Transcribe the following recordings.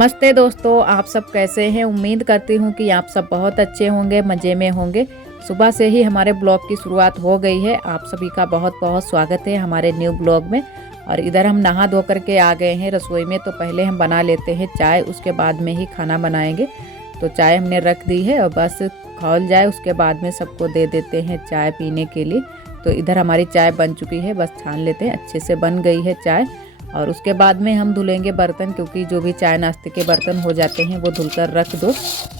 नमस्ते दोस्तों, आप सब कैसे हैं। उम्मीद करती हूँ कि आप सब बहुत अच्छे होंगे, मज़े में होंगे। सुबह से ही हमारे ब्लॉग की शुरुआत हो गई है। आप सभी का बहुत बहुत स्वागत है हमारे न्यू ब्लॉग में। और इधर हम नहा धो करके आ गए हैं रसोई में। तो पहले हम बना लेते हैं चाय, उसके बाद में ही खाना बनाएंगे। तो चाय हमने रख दी है और बस खौल जाए उसके बाद में सबको दे देते हैं चाय पीने के लिए। तो इधर हमारी चाय बन चुकी है, बस छान लेते हैं। अच्छे से बन गई है चाय। और उसके बाद में हम धुलेंगे बर्तन, क्योंकि जो भी चाय नाश्ते के बर्तन हो जाते हैं वो धुलकर रख दो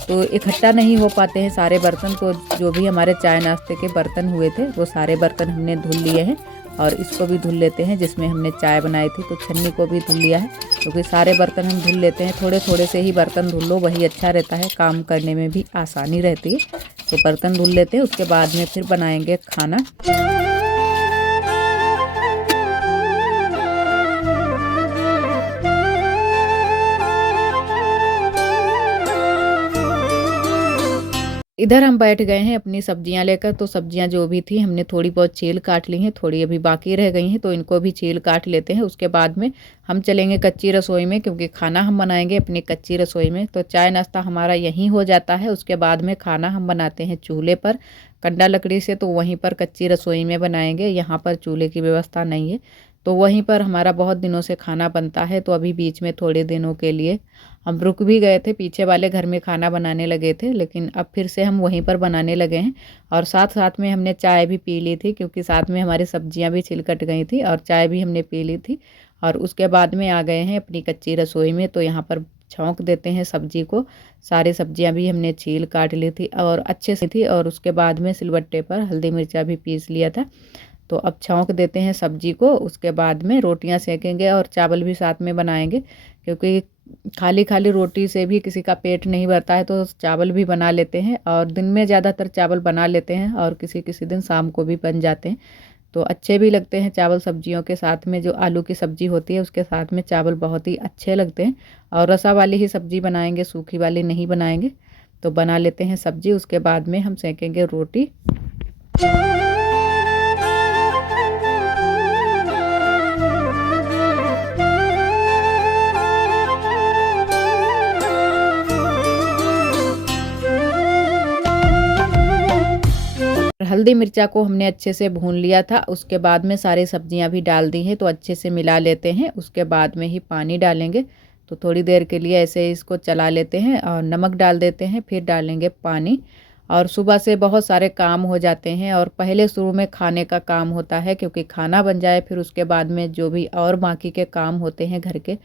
तो इकट्ठा नहीं हो पाते हैं सारे बर्तन। तो जो भी हमारे चाय नाश्ते के बर्तन हुए थे वो सारे बर्तन हमने धुल लिए हैं। और इसको भी धुल लेते हैं जिसमें हमने चाय बनाई थी। तो छन्नी को भी धुल लिया है, क्योंकि सारे बर्तन हम धुल लेते हैं। थोड़े थोड़े से ही बर्तन धुल लो, वही अच्छा रहता है, काम करने में भी आसानी रहती है। तो बर्तन धुल लेते हैं, उसके बाद में फिर बनाएंगे खाना। इधर हम बैठ गए हैं अपनी सब्जियां लेकर। तो सब्जियां जो भी थी हमने थोड़ी बहुत छील काट ली हैं, थोड़ी अभी बाकी रह गई हैं, तो इनको भी छील काट लेते हैं। उसके बाद में हम चलेंगे कच्ची रसोई में, क्योंकि खाना हम बनाएंगे अपनी कच्ची रसोई में। तो चाय नाश्ता हमारा यहीं हो जाता है। उसके बाद में खाना हम बनाते हैं चूल्हे पर कंडा लकड़ी से, तो वहीं पर कच्ची रसोई में बनाएंगे। यहाँ पर चूल्हे की व्यवस्था नहीं है, तो वहीं पर हमारा बहुत दिनों से खाना बनता है। तो अभी बीच में थोड़े दिनों के लिए हम रुक भी गए थे, पीछे वाले घर में खाना बनाने लगे थे, लेकिन अब फिर से हम वहीं पर बनाने लगे हैं। और साथ साथ में हमने चाय भी पी ली थी, क्योंकि साथ में हमारी सब्जियां भी छिल कट गई थी और चाय भी हमने पी ली थी। और उसके बाद में आ गए हैं अपनी कच्ची रसोई में। तो यहाँ पर छौंक देते हैं सब्जी को। सारी सब्जियां भी हमने छील काट ली थी और अच्छे से थी। और उसके बाद में सिलबट्टे पर हल्दी मिर्चा भी पीस लिया था। तो अब छौंक देते हैं सब्जी को। उसके बाद में रोटियां सेकेंगे और चावल भी साथ में बनाएंगे, क्योंकि खाली खाली रोटी से भी किसी का पेट नहीं भरता है। तो चावल भी बना लेते हैं, और दिन में ज़्यादातर चावल बना लेते हैं और किसी किसी दिन शाम को भी बन जाते हैं। तो अच्छे भी लगते हैं चावल सब्जियों के साथ में। जो आलू की सब्जी होती है उसके साथ में चावल बहुत ही अच्छे लगते हैं। और रसा वाली ही सब्जी बनाएंगे, सूखी वाली नहीं बनाएंगे। तो बना लेते हैं सब्जी, उसके बाद में हम सेकेंगे रोटी। हल्दी मिर्चा को हमने अच्छे से भून लिया था। उसके बाद में सारी सब्जियां भी डाल दी हैं, तो अच्छे से मिला लेते हैं। उसके बाद में ही पानी डालेंगे। तो थोड़ी देर के लिए ऐसे इसको चला लेते हैं और नमक डाल देते हैं, फिर डालेंगे पानी। और सुबह से बहुत सारे काम हो जाते हैं, और पहले शुरू में खाने का काम होता है, क्योंकि खाना बन जाए फिर उसके बाद में जो भी और बाकी के काम होते हैं घर के,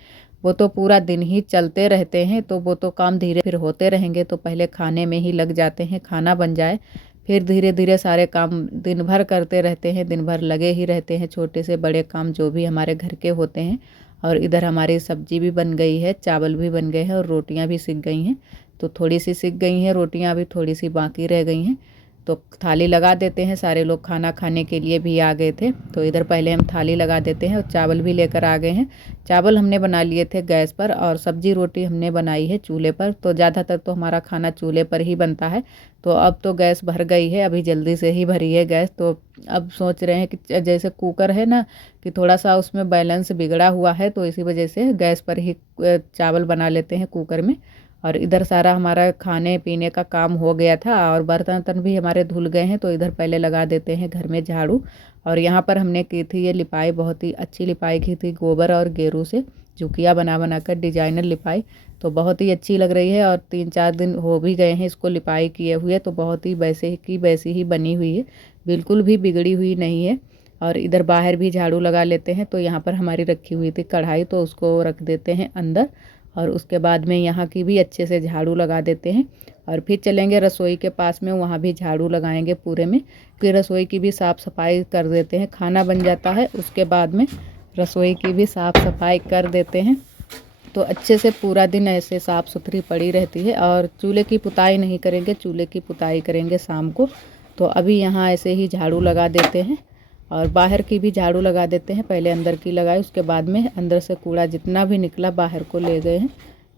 वो तो पूरा दिन ही चलते रहते हैं। तो वो तो काम धीरे फिर होते रहेंगे। तो पहले खाने में ही लग जाते हैं, खाना बन जाए फिर धीरे धीरे सारे काम दिन भर करते रहते हैं। दिन भर लगे ही रहते हैं, छोटे से बड़े काम जो भी हमारे घर के होते हैं। और इधर हमारी सब्जी भी बन गई है, चावल भी बन गए हैं और रोटियां भी सिक गई हैं। तो थोड़ी सी सिक गई हैं रोटियां, अभी थोड़ी सी बाकी रह गई हैं। तो थाली लगा देते हैं। सारे लोग खाना खाने के लिए भी आ गए थे, तो इधर पहले हम थाली लगा देते हैं और चावल भी लेकर आ गए हैं। चावल हमने बना लिए थे गैस पर, और सब्जी रोटी हमने बनाई है चूल्हे पर। तो ज़्यादातर तो हमारा खाना चूल्हे पर ही बनता है। तो अब तो गैस भर गई है, अभी जल्दी से ही भरी है गैस। तो अब सोच रहे हैं कि जैसे कुकर है ना, कि थोड़ा सा उसमें बैलेंस बिगड़ा हुआ है, तो इसी वजह से गैस पर ही चावल बना लेते हैं कुकर में। और इधर सारा हमारा खाने पीने का काम हो गया था, और बर्तन वर्तन भी हमारे धुल गए हैं। तो इधर पहले लगा देते हैं घर में झाड़ू। और यहाँ पर हमने की थी ये लिपाई, बहुत ही अच्छी लिपाई की थी, गोबर और गेरू से झुकिया बना बना कर डिजाइनर लिपाई। तो बहुत ही अच्छी लग रही है, और 3-4 दिन हो भी गए हैं इसको लिपाई किए हुए। तो बहुत ही वैसे की वैसी ही बनी हुई है, बिल्कुल भी बिगड़ी हुई नहीं है। और इधर बाहर भी झाड़ू लगा लेते हैं। तो यहाँ पर हमारी रखी हुई थी कढ़ाई, तो उसको रख देते हैं अंदर। और उसके बाद में यहाँ की भी अच्छे से झाड़ू लगा देते हैं। और फिर चलेंगे रसोई के पास में, वहाँ भी झाड़ू लगाएंगे पूरे में। फिर रसोई की भी साफ़ सफाई कर देते हैं। खाना बन जाता है उसके बाद में रसोई की भी साफ़ सफाई कर देते हैं। तो अच्छे से पूरा दिन ऐसे साफ़ सुथरी पड़ी रहती है। और चूल्हे की पुताई नहीं करेंगे, चूल्हे की पुताई करेंगे शाम को। तो अभी यहाँ ऐसे ही झाड़ू लगा देते हैं, और बाहर की भी झाड़ू लगा देते हैं। पहले अंदर की लगाए, उसके बाद में अंदर से कूड़ा जितना भी निकला बाहर को ले गए हैं।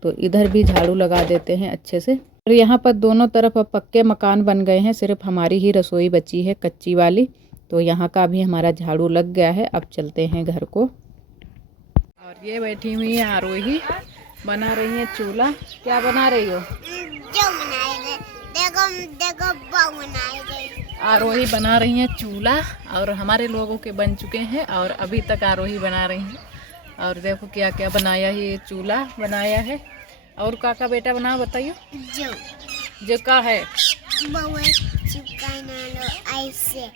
तो इधर भी झाड़ू लगा देते हैं अच्छे से। और यहाँ पर दोनों तरफ अब पक्के मकान बन गए हैं, सिर्फ हमारी ही रसोई बची है कच्ची वाली। तो यहाँ का भी हमारा झाड़ू लग गया है। अब चलते हैं घर को। और ये बैठी हुई है आरोही, बना रही है चूल्हा। क्या बना रही हो? जो बनाएंगे, देखो देखो बहू बनाएंगे। आरोही बना रही हैं चूल्हा, और हमारे लोगों के बन चुके हैं और अभी तक आरोही बना रही हैं। और देखो क्या क्या बनाया है, ये चूल्हा बनाया है। और काका बेटा बना बताइए। जो का है बहू चिकन ऐसे।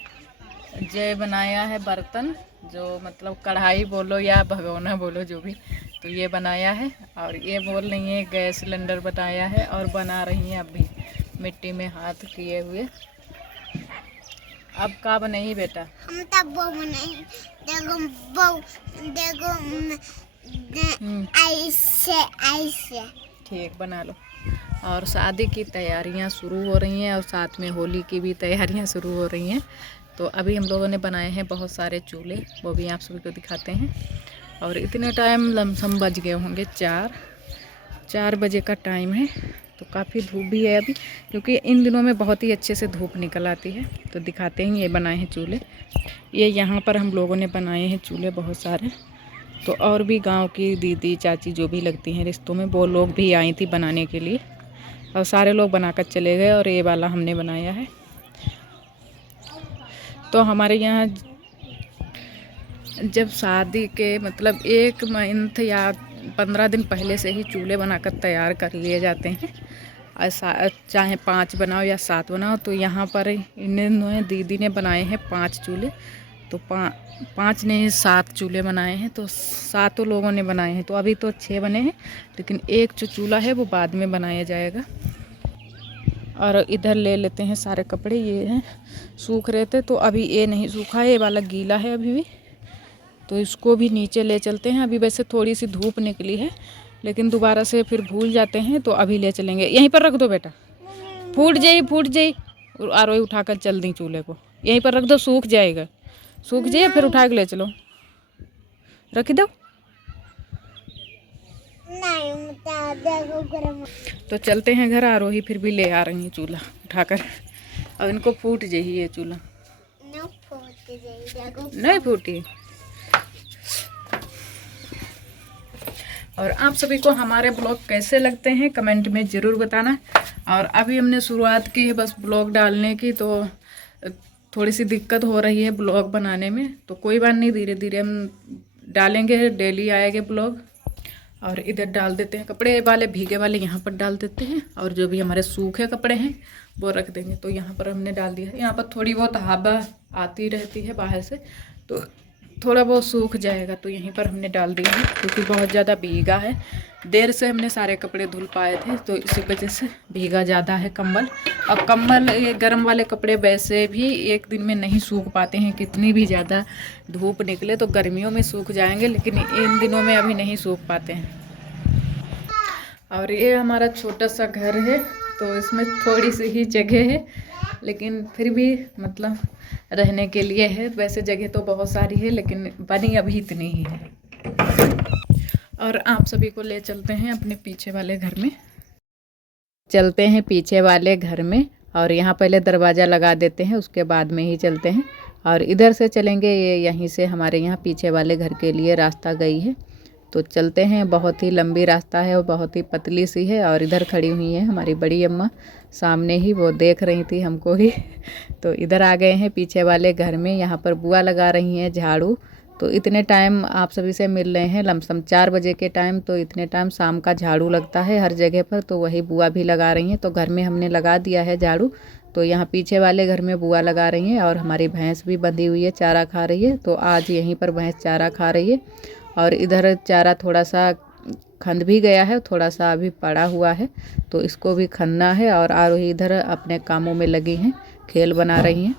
जय बनाया है बर्तन, जो मतलब कढ़ाई बोलो या भगोना बोलो जो भी, तो ये बनाया है। और ये बोल रही है गैस सिलेंडर बनाया है, और बना रही हैं अभी मिट्टी में हाथ किए हुए। अब का बनेगी बेटा? हम तब वो बनाए, देखो बहू, देखो ऐसे ऐसे। ठीक, बना लो। और शादी की तैयारियां शुरू हो रही हैं, और साथ में होली की भी तैयारियां शुरू हो रही हैं। तो अभी हम लोगों ने बनाए हैं बहुत सारे चूल्हे, वो भी आप सभी को दिखाते हैं। और इतने टाइम लमसम बज गए होंगे 4 बजे का टाइम है। तो काफ़ी धूप भी है अभी, क्योंकि इन दिनों में बहुत ही अच्छे से धूप निकल आती है। तो दिखाते हैं, ये बनाए हैं चूल्हे। ये यहाँ पर हम लोगों ने बनाए हैं चूल्हे बहुत सारे। तो और भी गांव की दीदी चाची जो भी लगती हैं रिश्तों में, वो लोग भी आई थी बनाने के लिए, और सारे लोग बनाकर चले गए, और ये वाला हमने बनाया है। तो हमारे यहाँ जब शादी के मतलब 1 मंथ या 15 दिन पहले से ही चूल्हे बनाकर तैयार कर लिए जाते हैं। चाहे 5 बनाओ या 7 बनाओ। तो यहाँ पर इन्होंने दीदी ने बनाए हैं 5 चूल्हे। तो 5 ने 7 चूल्हे बनाए हैं। तो 7 लोगों ने बनाए हैं। तो अभी तो 6 बने हैं, लेकिन एक जो चूल्हा है वो बाद में बनाया जाएगा। और इधर ले लेते हैं सारे कपड़े, ये हैं सूख रहे थे, तो अभी ये नहीं सूखा है, ये वाला गीला है अभी भी। तो इसको भी नीचे ले चलते हैं। अभी वैसे थोड़ी सी धूप निकली है, लेकिन दोबारा से फिर भूल जाते हैं, तो अभी ले चलेंगे। यहीं पर रख दो बेटा, फूट जाई। आरोही उठाकर चल दी चूल्हे को, यहीं पर रख दो, सूख जाएगा। सूख जाए फिर उठा के ले चलो, रख दो। तो चलते हैं घर। आरोही फिर भी ले आ रही है चूल्हा उठाकर, और इनको फूट जाइए ये चूल्हा। नहीं फूटी। और आप सभी को हमारे ब्लॉग कैसे लगते हैं कमेंट में ज़रूर बताना। और अभी हमने शुरुआत की है बस ब्लॉग डालने की, तो थोड़ी सी दिक्कत हो रही है ब्लॉग बनाने में। तो कोई बात नहीं, धीरे धीरे हम डालेंगे, डेली आएंगे ब्लॉग। और इधर डाल देते हैं कपड़े वाले, भीगे वाले यहाँ पर डाल देते हैं, और जो भी हमारे सूखे कपड़े हैं वो रख देंगे। तो यहाँ पर हमने डाल दिया है। यहाँ पर थोड़ी बहुत हवा आती रहती है बाहर से, तो थोड़ा बहुत सूख जाएगा। तो यहीं पर हमने डाल दिया है, क्योंकि बहुत ज़्यादा भीगा है। देर से हमने सारे कपड़े धुल पाए थे, तो इसी वजह से भीगा ज़्यादा है कंबल। और कंबल, ये गर्म वाले कपड़े वैसे भी एक दिन में नहीं सूख पाते हैं, कितनी भी ज़्यादा धूप निकले तो गर्मियों में सूख जाएंगे, लेकिन इन दिनों में अभी नहीं सूख पाते हैं। और ये हमारा छोटा सा घर है, तो इसमें थोड़ी सी ही जगह है, लेकिन फिर भी मतलब रहने के लिए है। वैसे जगह तो बहुत सारी है, लेकिन बनी अभी इतनी ही है। और आप सभी को ले चलते हैं अपने पीछे वाले घर में। चलते हैं पीछे वाले घर में, और यहाँ पहले दरवाज़ा लगा देते हैं, उसके बाद में ही चलते हैं। और इधर से चलेंगे, ये यहीं से हमारे यहाँ पीछे वाले घर के लिए रास्ता गई है। तो चलते हैं, बहुत ही लंबी रास्ता है और बहुत ही पतली सी है। और इधर खड़ी हुई है हमारी बड़ी अम्मा, सामने ही वो देख रही थी हमको ही। तो इधर आ गए हैं पीछे वाले घर में। यहाँ पर बुआ लगा रही हैं झाड़ू। तो इतने टाइम आप सभी से मिल रहे हैं लमसम 4 बजे के टाइम। तो इतने टाइम शाम का झाड़ू लगता है हर जगह पर, तो वही बुआ भी लगा रही हैं। तो घर में हमने लगा दिया है झाड़ू। तो यहाँ पीछे वाले घर में बुआ लगा रही हैं, और हमारी भैंस भी बंधी हुई है, चारा खा रही है। तो आज यहीं पर भैंस चारा खा रही है। और इधर चारा थोड़ा सा खंद भी गया है, थोड़ा सा अभी पड़ा हुआ है, तो इसको भी खनना है। और आरोही इधर अपने कामों में लगी हैं, खेल बना रही हैं।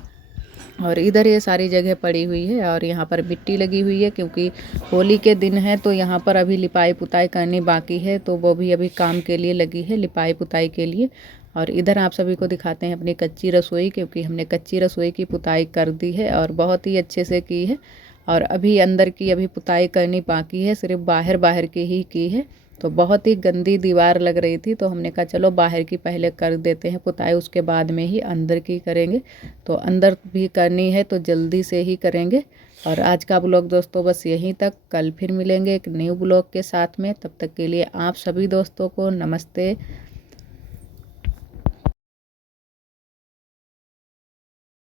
और इधर ये सारी जगह पड़ी हुई है, और यहाँ पर मिट्टी लगी हुई है, क्योंकि होली के दिन है। तो यहाँ पर अभी लिपाई पुताई करनी बाकी है, तो वो भी अभी काम के लिए लगी है, लिपाई पुताई के लिए। और इधर आप सभी को दिखाते हैं अपनी कच्ची रसोई, क्योंकि हमने कच्ची रसोई की पुताई कर दी है, और बहुत ही अच्छे से की है। और अभी अंदर की अभी पुताई करनी बाकी है, सिर्फ बाहर बाहर की ही की है। तो बहुत ही गंदी दीवार लग रही थी, तो हमने कहा चलो बाहर की पहले कर देते हैं पुताई, उसके बाद में ही अंदर की करेंगे। तो अंदर भी करनी है तो जल्दी से ही करेंगे। और आज का ब्लॉग दोस्तों बस यहीं तक। कल फिर मिलेंगे एक न्यू ब्लॉग के साथ में। तब तक के लिए आप सभी दोस्तों को नमस्ते।